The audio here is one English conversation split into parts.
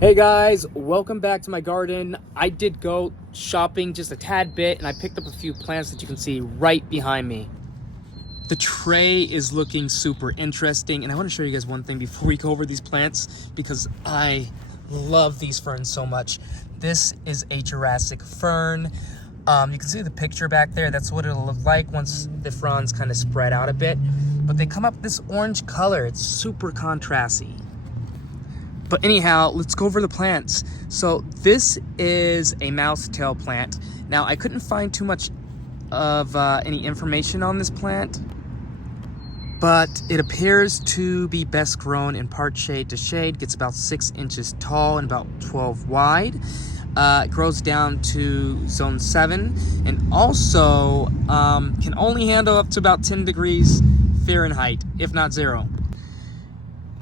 Hey guys, welcome back to my garden. I did go shopping just a tad bit and I picked up a few plants that you can see right behind me. The tray is looking super interesting and I want to show you guys one thing before we go over these plants because I love these ferns so much. This is a Jurassic fern. You can see the picture back there. That's what it'll look like once the fronds kind of spread out a bit. But they come up this orange color. It's super contrasty. But anyhow, let's go over the plants. So this is a mousetail plant. Now I couldn't find too much of any information on this plant, but it appears to be best grown in part shade to shade. Gets about 6 inches tall and about 12 wide. It grows down to zone 7 and also can only handle up to about 10 degrees Fahrenheit, if not 0.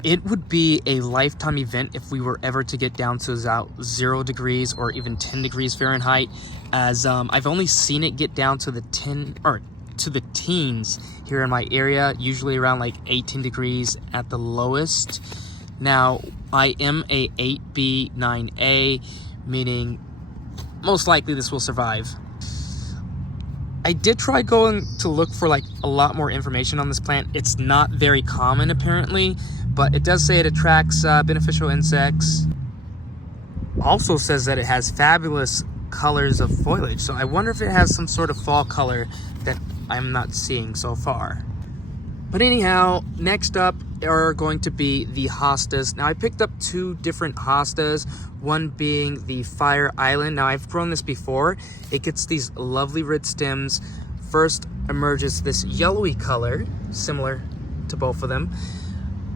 It would be a lifetime event if we were ever to get down to about 0 degrees or even 10 degrees Fahrenheit, as I've only seen it get down to the teens here in my area, usually around like 18 degrees at the lowest. Now, I am a 8B 9A, meaning most likely this will survive. I did try going to look for like a lot more information on this plant. It's not very common apparently, but it does say it attracts beneficial insects. Also says that it has fabulous colors of foliage. So I wonder if it has some sort of fall color that I'm not seeing so far. But anyhow, next up are going to be the hostas. Now I picked up 2 different hostas, one being the Fire Island. Now I've grown this before. It gets these lovely red stems. First emerges this yellowy color, similar to both of them.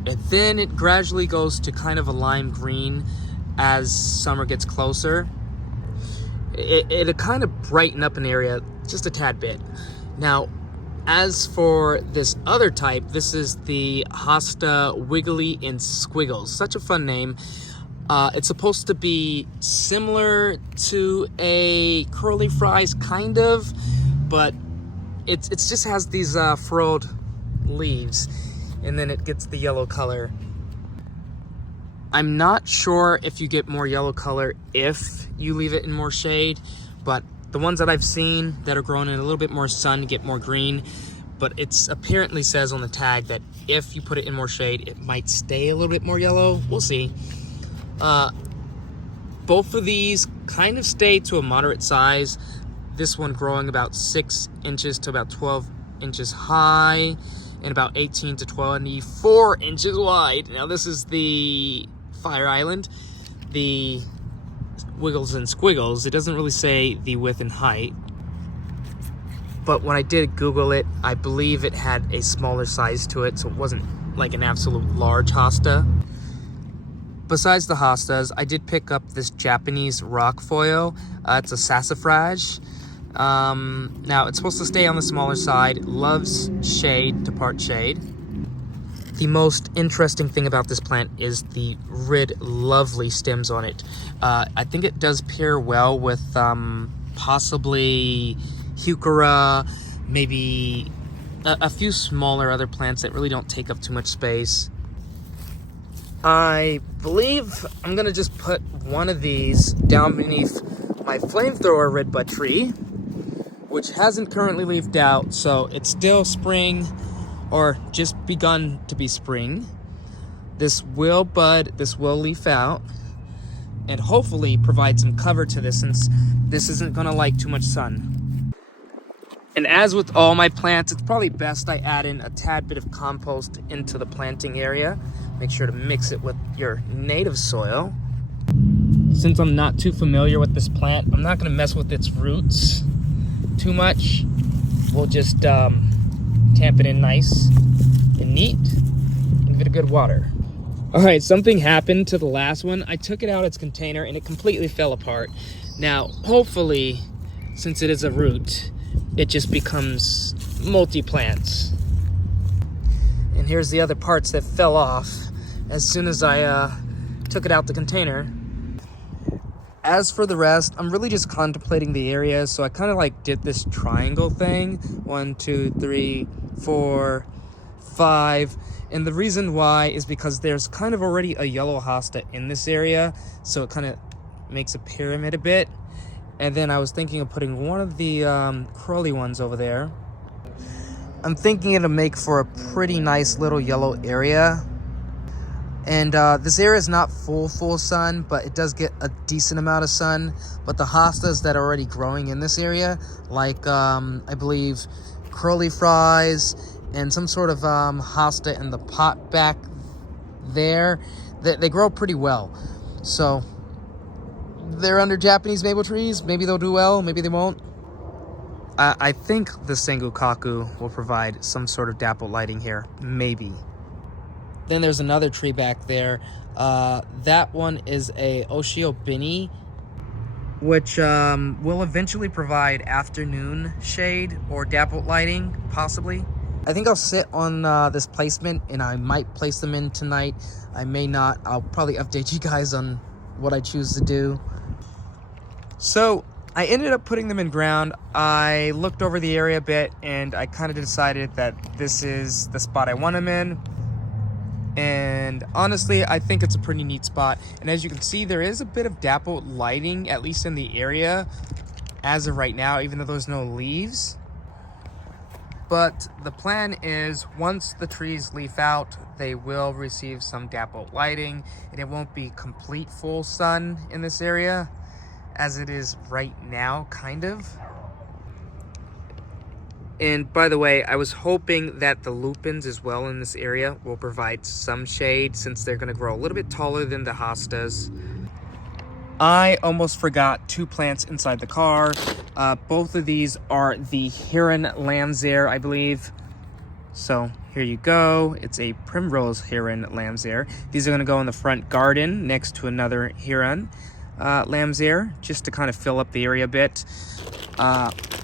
And then it gradually goes to kind of a lime green as summer gets closer. It'll kind of brighten up an area just a tad bit. Now, as for this other type, this is the Hosta Wiggly and Squiggles. Such a fun name. It's supposed to be similar to a curly fries, kind of, but it just has these furrowed leaves, and then it gets the yellow color. I'm not sure if you get more yellow color if you leave it in more shade, but the ones that I've seen that are grown in a little bit more sun get more green, but it's apparently says on the tag that if you put it in more shade, it might stay a little bit more yellow. We'll see. Both of these kind of stay to a moderate size. This one growing about 6 inches to about 12 inches high and about 18 to 24 inches wide. Now this is the Fire Island, the Wiggles and Squiggles. It doesn't really say the width and height, but when I did Google it, I believe it had a smaller size to it, so it wasn't like an absolute large hosta. Besides the hostas, I did pick up this Japanese rock foil. It's a Saxifrage. Now it's supposed to stay on the smaller side, loves shade to part shade. The most interesting thing about this plant is the red lovely stems on it. I think it does pair well with possibly heuchera, maybe a few smaller other plants that really don't take up too much space. I believe I'm gonna just put one of these down beneath my flamethrower redbud tree, which hasn't currently leafed out, so it's still spring, or just begun to be spring. This will bud, this will leaf out, and hopefully provide some cover to this since this isn't gonna like too much sun. And as with all my plants, it's probably best I add in a tad bit of compost into the planting area. Make sure to mix it with your native soil. Since I'm not too familiar with this plant, I'm not gonna mess with its roots too much. We'll just tamp it in nice and neat and give it a good water. All right, something happened to the last one. I took it out of its container and it completely fell apart. Now, hopefully, since it is a root, it just becomes multi-plants. And here's the other parts that fell off as soon as I took it out the container. As for the rest, I'm really just contemplating the area, so I kind of like did this triangle thing. 1, 2, 3, 4, 5. And the reason why is because there's kind of already a yellow hosta in this area, so it kind of makes a pyramid a bit. And then I was thinking of putting one of the curly ones over there. I'm thinking it'll make for a pretty nice little yellow area. And this area is not full sun, but it does get a decent amount of sun. But the hostas that are already growing in this area, like I believe curly fries and some sort of hosta in the pot back there, they grow pretty well. So they're under Japanese maple trees. Maybe they'll do well, maybe they won't. I think the Sengokaku will provide some sort of dapple lighting here, maybe. Then there's another tree back there. That one is a Oshiobini, which will eventually provide afternoon shade or dapple lighting, possibly. I think I'll sit on this placement, and I might place them in tonight. I may not. I'll probably update you guys on what I choose to do. So I ended up putting them in ground. I looked over the area a bit, and I kind of decided that this is the spot I want them in. And honestly, I think it's a pretty neat spot. And as you can see, there is a bit of dapple lighting, at least in the area as of right now, even though there's no leaves. But the plan is, once the trees leaf out, they will receive some dapple lighting, and it won't be complete full sun in this area as it is right now, kind of. And by the way, I was hoping that the lupins as well in this area will provide some shade, since they're going to grow a little bit taller than the hostas. I almost forgot 2 plants inside the car. Both of these are the Heron Lambsare, I believe. So here you go. It's a Primrose Heron Lambsare. These are going to go in the front garden next to another Heron Lambsare, just to kind of fill up the area a bit.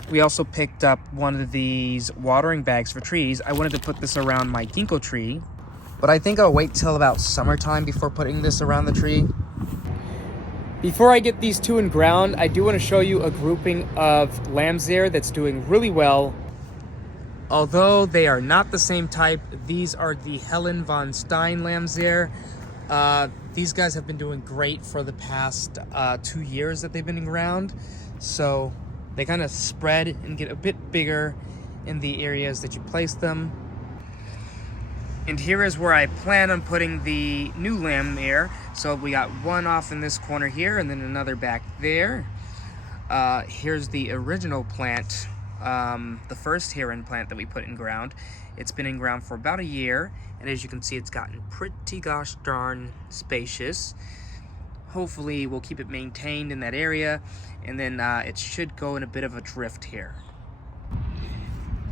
We also picked up one of these watering bags for trees. I wanted to put this around my ginkgo tree, but I think I'll wait till about summertime before putting this around the tree. Before I get these 2 in ground, I do want to show you a grouping of Lambsare that's doing really well. Although they are not the same type, these are the Helen von Stein Lambsare. These guys have been doing great for the past 2 years that they've been in ground. So they kind of spread and get a bit bigger in the areas that you place them. And here is where I plan on putting the new Lambsare. So we got one off in this corner here, and then another back there. Here's the original plant, the first heron plant that we put in ground. It's been in ground for about a year, and as you can see, it's gotten pretty gosh darn spacious. Hopefully we'll keep it maintained in that area, and then it should go in a bit of a drift here.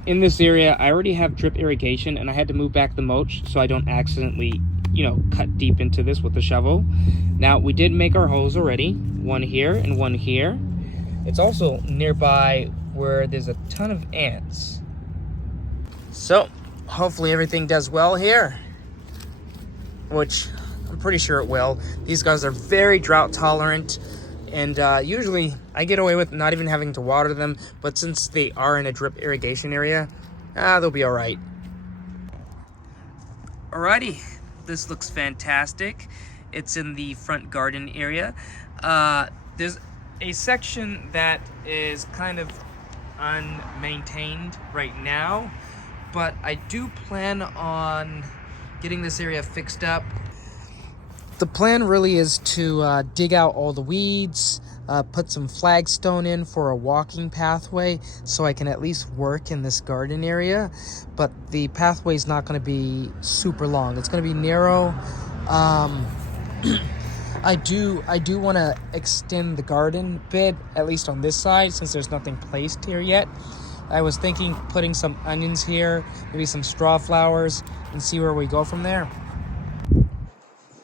In this area, I already have drip irrigation, and I had to move back the mulch so I don't accidentally, cut deep into this with the shovel. Now, we did make our holes already, one here and one here. It's also nearby where there's a ton of ants. So, hopefully everything does well here, which I'm pretty sure it will. These guys are very drought tolerant, and usually I get away with not even having to water them, but since they are in a drip irrigation area, they'll be all right. Alrighty, this looks fantastic. It's in the front garden area. There's a section that is kind of unmaintained right now, but I do plan on getting this area fixed up. The plan really is to dig out all the weeds, put some flagstone in for a walking pathway so I can at least work in this garden area. But the pathway is not going to be super long. It's going to be narrow. I do want to extend the garden a bit, at least on this side, since there's nothing placed here yet. I was thinking putting some onions here, maybe some straw flowers, and see where we go from there.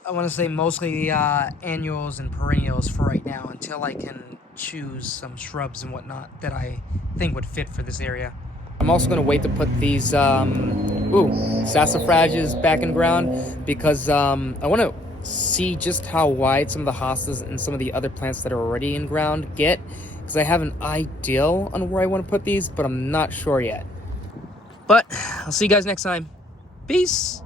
I want to say mostly annuals and perennials for right now, until I can choose some shrubs and whatnot that I think would fit for this area. I'm also going to wait to put these saxifrages back in ground, because I want to see just how wide some of the hostas and some of the other plants that are already in ground get, because I have an idea on where I want to put these, but I'm not sure yet. But I'll see you guys next time. Peace.